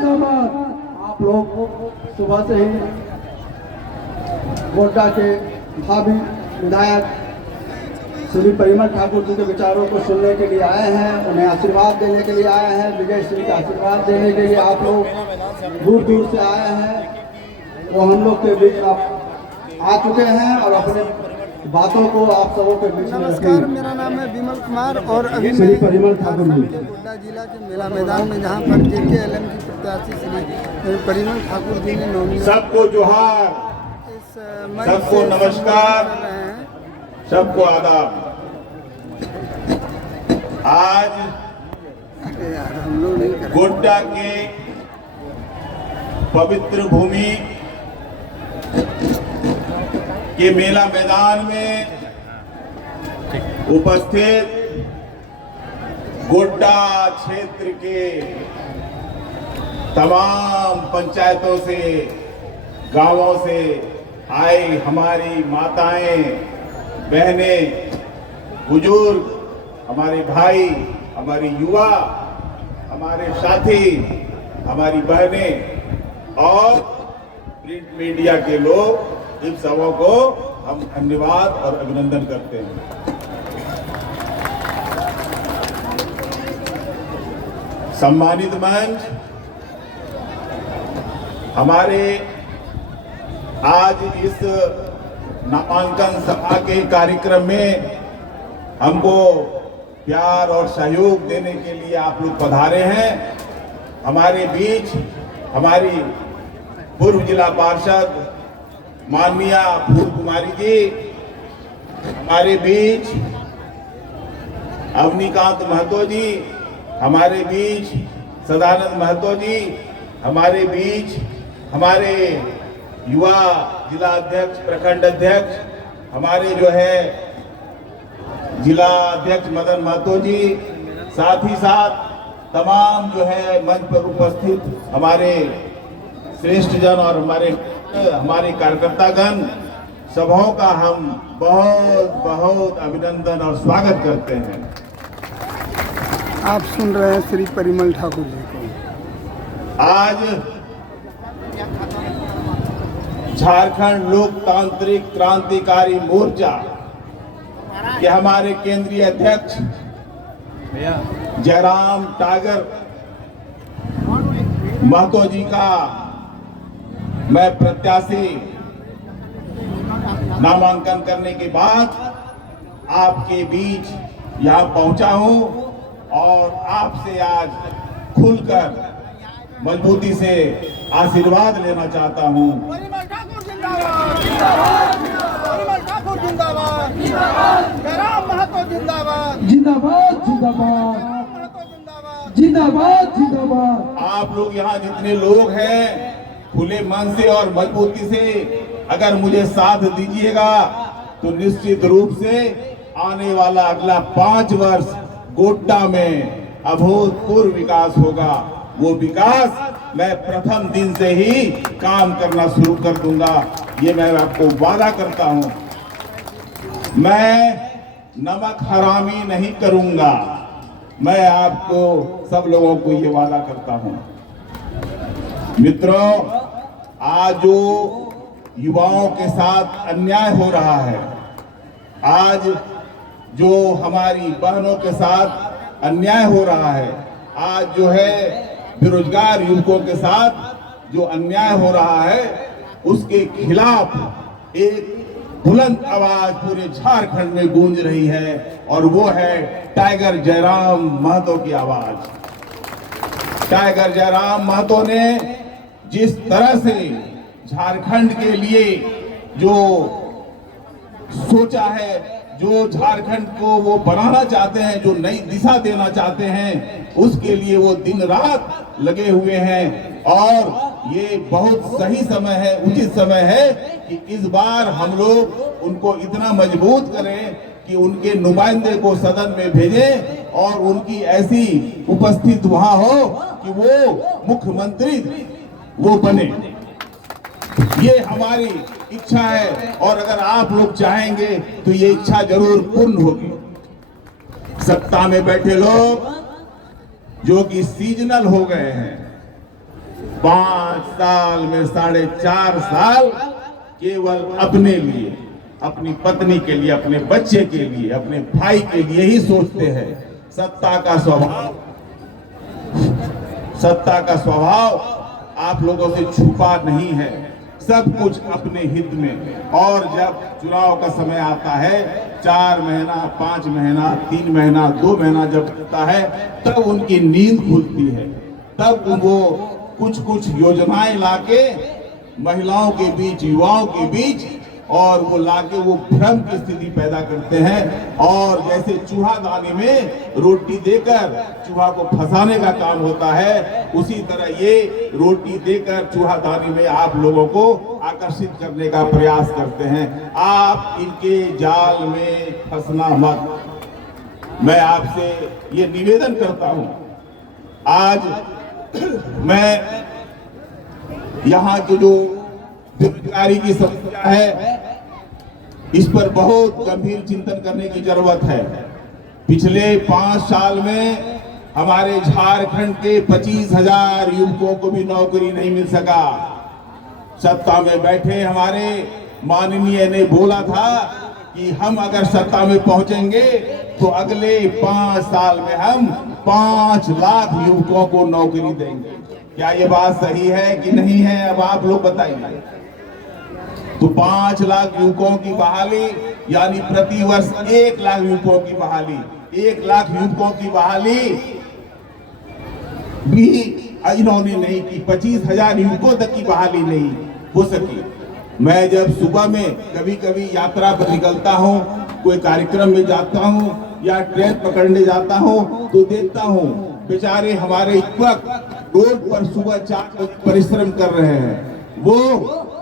आप लोग सुबह से ही गोड्डा के भावी विधायक श्री परिमल ठाकुर जी के विचारों को सुनने के लिए आए हैं, उन्हें आशीर्वाद देने के लिए आए हैं। विजय श्री का आशीर्वाद देने के लिए आप लोग दूर दूर से आए हैं, वो हम लोग के बीच आप आ चुके हैं और अपने बातों को आप सबों के बीच में नमस्कार, मेरा नाम है विमल कुमार और अभी श्री परिमल ठाकुर जी गोड्डा जिला के मेला मैदान में जहां पर JKLM की प्रत्याशी श्री परिमल ठाकुर जी ने नॉमिनेशन सबको जोहार, इस मंच सबको से नमस्कार, कर रहे हैं। सबको आदाब। आज अरे यार, हम लोग नहीं कर गोड्डा के पवित्र भूमि के मेला मैदान में उपस्थित गोड्डा क्षेत्र के तमाम पंचायतों से, गांवों से आई हमारी माताएं, बहनें, बुजुर्ग, हमारे भाई, हमारे युवा, हमारे साथी, हमारी बहनें और प्रिंट मीडिया के लोग, इन सबों को हम धन्यवाद और अभिनंदन करते हैं। सम्मानित मंच, हमारे आज इस नामांकन सभा के कार्यक्रम में हमको प्यार और सहयोग देने के लिए आप लोग पधारे हैं। हमारे बीच हमारी पूर्व जिला पार्षद माननीय फूल कुमारी जी, हमारे बीच अवनीकांत महतो जी, हमारे बीच सदानंद महतो जी, हमारे बीच हमारे युवा जिला अध्यक्ष, प्रखंड अध्यक्ष, हमारे जो है जिला अध्यक्ष मदन महतो जी, साथ ही साथ तमाम जो है मंच पर उपस्थित हमारे श्रेष्ठ जन और हमारे कार्यकर्तागण, सबों का हम बहुत बहुत अभिनंदन और स्वागत करते हैं। आप सुन रहे हैं श्री परिमल ठाकुर जी को। आज झारखंड लोकतांत्रिक क्रांतिकारी मोर्चा के हमारे केंद्रीय अध्यक्ष जयराम टागर महतो जी का मैं प्रत्याशी नामांकन करने के बाद आपके बीच यहाँ पहुंचा हूं और आपसे आज खुलकर मजबूती से आशीर्वाद लेना चाहता हूं। परिमल ठाकुर जिंदाबाद, परिमल ठाकुर जिंदाबाद, जयराम महतो जिंदाबाद, जिंदाबाद जिंदाबाद महतो जिंदाबाद। जिंदाबाद जिंदाबाद। आप लोग यहाँ जितने लोग हैं, खुले मन से और मजबूती से अगर मुझे साथ दीजिएगा तो निश्चित रूप से आने वाला अगला 5 वर्ष गोड्डा में अभूतपूर्व विकास होगा। वो विकास मैं प्रथम दिन से ही काम करना शुरू कर दूंगा, ये मैं आपको वादा करता हूं। मैं नमक हरामी नहीं करूंगा, मैं आपको सब लोगों को ये वादा करता हूं। मित्रों, आज जो युवाओं के साथ अन्याय हो रहा है, आज जो हमारी बहनों के साथ अन्याय हो रहा है, आज जो है बेरोजगार युवकों के साथ जो अन्याय हो रहा है, उसके खिलाफ एक बुलंद आवाज पूरे झारखंड में गूंज रही है और वो है टाइगर जयराम महतो की आवाज। टाइगर जयराम महतो ने जिस तरह से झारखंड के लिए जो सोचा है, जो झारखंड को वो बनाना चाहते हैं, जो नई दिशा देना चाहते हैं, उसके लिए वो दिन रात लगे हुए हैं। और ये बहुत सही समय है, उचित समय है कि इस बार हम लोग उनको इतना मजबूत करें कि उनके नुमाइंदे को सदन में भेजें और उनकी ऐसी उपस्थित वहां हो कि वो मुख्यमंत्री वो बने। ये हमारी इच्छा है और अगर आप लोग चाहेंगे तो ये इच्छा जरूर पूर्ण होगी। सत्ता में बैठे लोग जो कि सीजनल हो गए हैं, 5 साल में 4.5 साल केवल अपने लिए, अपनी पत्नी के लिए, अपने बच्चे के लिए, अपने भाई के लिए ही सोचते हैं। सत्ता का स्वभाव आप लोगों से छुपा नहीं है, सब कुछ अपने हित में। और जब चुनाव का समय आता है, 4 महीना, 5 महीना, 3 महीना, 2 महीना जब होता है, तब उनकी नींद खुलती है, तब वो कुछ योजनाएं लाके महिलाओं के बीच, युवाओं के बीच, और वो लाके वो भ्रम की स्थिति पैदा करते हैं। और जैसे चूहादानी में रोटी देकर चूहा को फंसाने का काम होता है, उसी तरह ये रोटी देकर चूहादानी में आप लोगों को आकर्षित करने का प्रयास करते हैं। आप इनके जाल में फंसना मत। मैं आपसे ये निवेदन करता हूं। आज मैं यहाँ की जो बेरोजगारी की समस्या है, इस पर बहुत गंभीर चिंतन करने की जरूरत है। पिछले 5 साल में हमारे झारखंड के 25,000 युवकों को भी नौकरी नहीं मिल सका। सत्ता में बैठे हमारे माननीय ने बोला था कि हम अगर सत्ता में पहुंचेंगे तो अगले 5 साल में हम 5 लाख युवकों को नौकरी देंगे। क्या ये बात सही है कि नहीं है? अब आप लोग बताइए। तो 5 लाख युवकों की बहाली, यानी प्रति वर्ष 1 लाख युवकों की बहाली, 1 लाख युवकों की बहाली भी इन्होंने नहीं की। 25,000 युवकों तक की बहाली नहीं हो सकी। मैं जब सुबह में कभी कभी यात्रा पर निकलता हूँ, कोई कार्यक्रम में जाता हूँ या ट्रेन पकड़ने जाता हूँ, तो देखता हूँ बेचारे हमारे युवक रोड पर सुबह 4 बजे परिश्रम कर रहे हैं, वो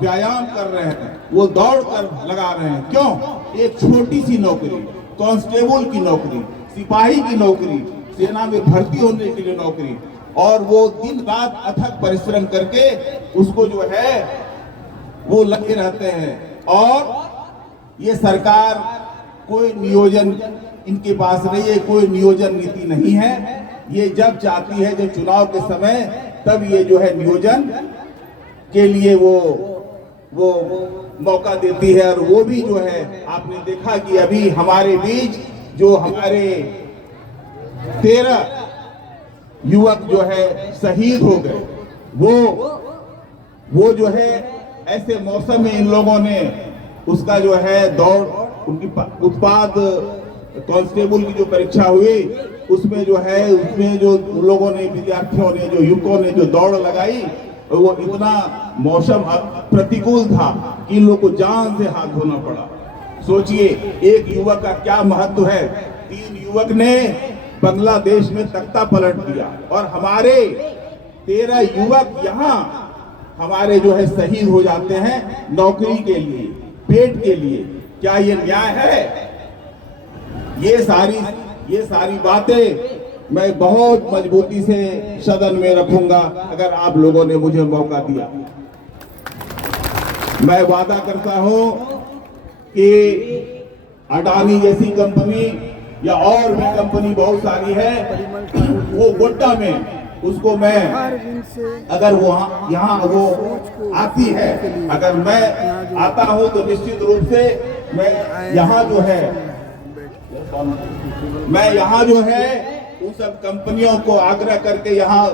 व्यायाम कर रहे हैं, वो दौड़ कर लगा रहे हैं। क्यों? एक छोटी सी नौकरी, कांस्टेबल की नौकरी, सिपाही की नौकरी, सेना में भर्ती होने के लिए नौकरी, और वो दिन रात अथक परिश्रम करके उसको जो है वो लगे रहते हैं। और ये सरकार कोई नियोजन इनके पास नहीं है, कोई नियोजन नीति नहीं है। ये जब चाहती है, जब चुनाव के समय, तब ये जो है नियोजन के लिए वो मौका देती है। और वो भी जो है आपने देखा कि अभी हमारे बीच जो हमारे 13 युवक जो है शहीद हो गए, वो जो है ऐसे मौसम में इन लोगों ने उसका जो है दौड़, उनकी उत्पाद कांस्टेबल की जो परीक्षा हुई, उसमें जो है उसमें जो लोगों ने, विद्यार्थियों ने, जो युवकों ने जो दौड़ लगाई, वो इतना मौसम प्रतिकूल था कि इन लोगों को जान से हाथ धोना पड़ा। सोचिए एक युवक का क्या महत्व है। 3 युवक ने बांग्लादेश में तख्ता पलट दिया, और हमारे 13 युवक यहाँ हमारे जो है शहीद हो जाते हैं नौकरी के लिए, पेट के लिए। क्या ये न्याय है? ये सारी बातें मैं बहुत मजबूती से सदन में रखूंगा अगर आप लोगों ने मुझे मौका दिया। मैं वादा करता हूं कि अडानी जैसी कंपनी या और भी कंपनी बहुत सारी है, वो गोड्डा में, उसको मैं अगर वो यहाँ वो आती है, अगर मैं आता हूं तो निश्चित रूप से मैं यहाँ जो है उन सब कंपनियों को आग्रह करके यहाँ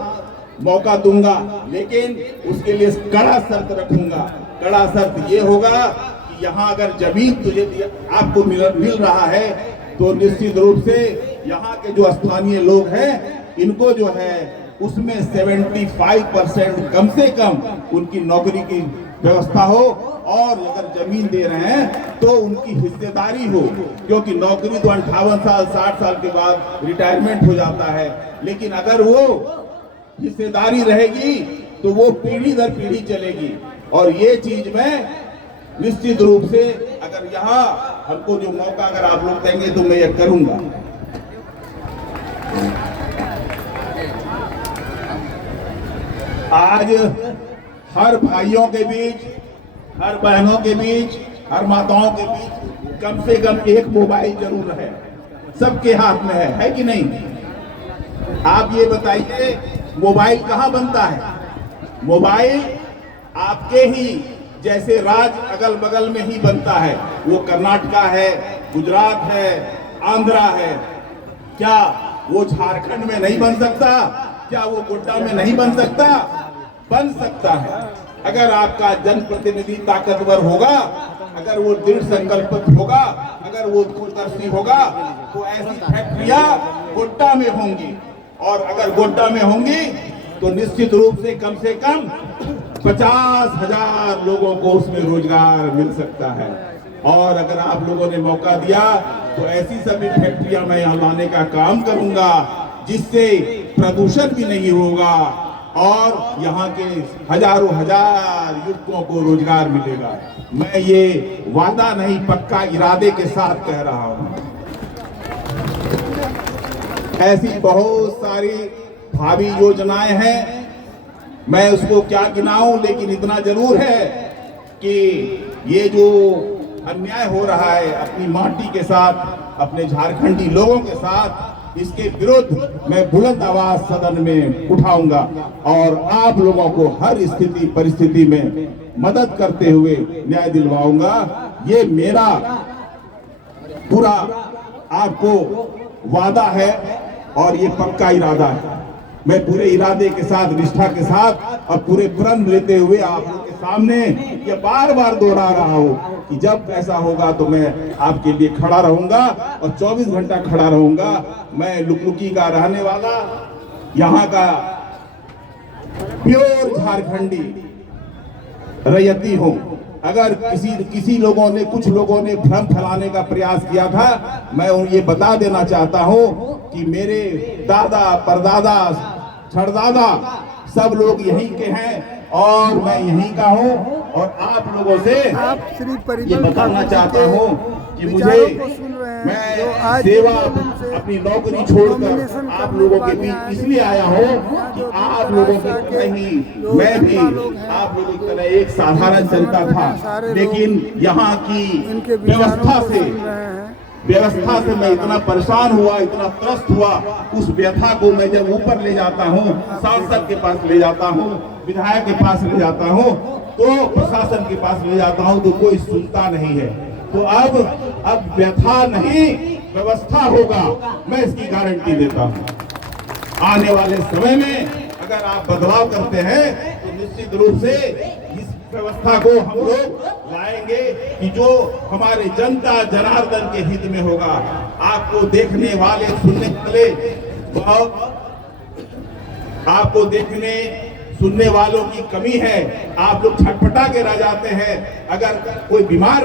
मौका दूंगा। लेकिन उसके लिए कड़ा शर्त रखूंगा। कड़ा शर्त ये होगा कि यहाँ अगर जमीन तुझे आपको मिल रहा है, तो निश्चित रूप से यहाँ के जो स्थानीय लोग हैं, इनको जो है उसमें 75% कम से कम उनकी नौकरी की व्यवस्था हो। और अगर जमीन दे रहे हैं तो उनकी हिस्सेदारी हो, क्योंकि नौकरी तो 58 साल 60 साल के बाद रिटायरमेंट हो जाता है। लेकिन अगर वो हिस्सेदारी रहेगी तो वो पीढ़ी दर पीढ़ी चलेगी। और ये चीज में निश्चित रूप से अगर यहाँ हमको जो मौका अगर आप लोग देंगे तो मैं ये करूंगा। आज हर भाइयों के बीच, हर बहनों के बीच, हर माताओं के बीच कम से कम एक मोबाइल जरूर है, सबके हाथ में है कि नहीं? आप ये बताइए मोबाइल कहाँ बनता है? मोबाइल आपके ही जैसे राज्य अगल बगल में ही बनता है, वो कर्नाटका है, गुजरात है, आंध्रा है, क्या वो झारखंड में नहीं बन सकता? क्या वो गोड्डा में नहीं बन सकता? बन सकता है। अगर आपका जनप्रतिनिधि ताकतवर होगा, अगर वो दृढ़ संकल्पित होगा, अगर वो दूरदर्शी होगा, तो ऐसी फैक्ट्रियां गोड्डा में होंगी। और अगर गोड्डा में होंगी तो निश्चित रूप से कम 50,000 लोगों को उसमें रोजगार मिल सकता है। और अगर आप लोगों ने मौका दिया तो ऐसी सभी फैक्ट्रियां मैं यहाँ लाने का काम करूंगा जिससे प्रदूषण भी नहीं होगा और यहाँ के हजारों हजार युवकों को रोजगार मिलेगा। मैं ये वादा नहीं, पक्का इरादे के साथ कह रहा हूँ। ऐसी बहुत सारी भावी योजनाएं हैं, मैं उसको क्या गिनाऊं, लेकिन इतना जरूर है कि ये जो अन्याय हो रहा है अपनी माटी के साथ, अपने झारखंडी लोगों के साथ, इसके विरुद्ध मैं बुलंद आवाज सदन में उठाऊंगा और आप लोगों को हर स्थिति परिस्थिति में मदद करते हुए न्याय दिलवाऊंगा। ये मेरा पूरा आपको वादा है और ये पक्का इरादा है। मैं पूरे इरादे के साथ, निष्ठा के साथ और पूरे प्रण लेते हुए आप लोगों के सामने ये बार बार दोहरा रहा हूँ कि जब ऐसा होगा तो मैं आपके लिए खड़ा रहूंगा और 24 घंटा खड़ा रहूंगा। मैं लुकलुकी का रहने वाला, यहाँ का प्योर झारखंडी रैयती हूँ। अगर किसी लोगों ने, कुछ लोगों ने भ्रम फैलाने का प्रयास किया था, मैं ये बता देना चाहता हूँ कि मेरे दादा, परदादा, छड़दादा सब लोग यहीं के हैं और मैं यहीं का हूँ। और आप लोगों से ये बताना चाहता हूँ कि मुझे, मैं सेवा अपनी नौकरी छोड़कर आप लोगों के बीच इसलिए आया हूँ कि आप लोगों की तरह ही मैं भी आप लोगों की तरह एक साधारण जनता था, लेकिन यहाँ की व्यवस्था से मैं इतना परेशान हुआ, इतना त्रस्त हुआ। उस व्यथा को मैं जब ऊपर ले जाता हूँ, सांसद के पास ले जाता हूँ, विधायक के पास ले जाता हूँ, तो प्रशासन के पास ले जाता हूँ, तो कोई सुनता नहीं है। तो अब व्यथा नहीं, व्यवस्था होगा, मैं इसकी गारंटी देता हूँ। आने वाले समय में अगर आप बदलाव करते हैं तो निश्चित रूप से इस व्यवस्था को हम लोग लाएंगे कि जो हमारे जनता जनार्दन के हित में होगा। आपको देखने वाले, सुनने वाले बहुत, आपको देखने सुनने वालों की कमी है। आप लोग छटपटा के रह जाते हैं। अगर कोई बीमार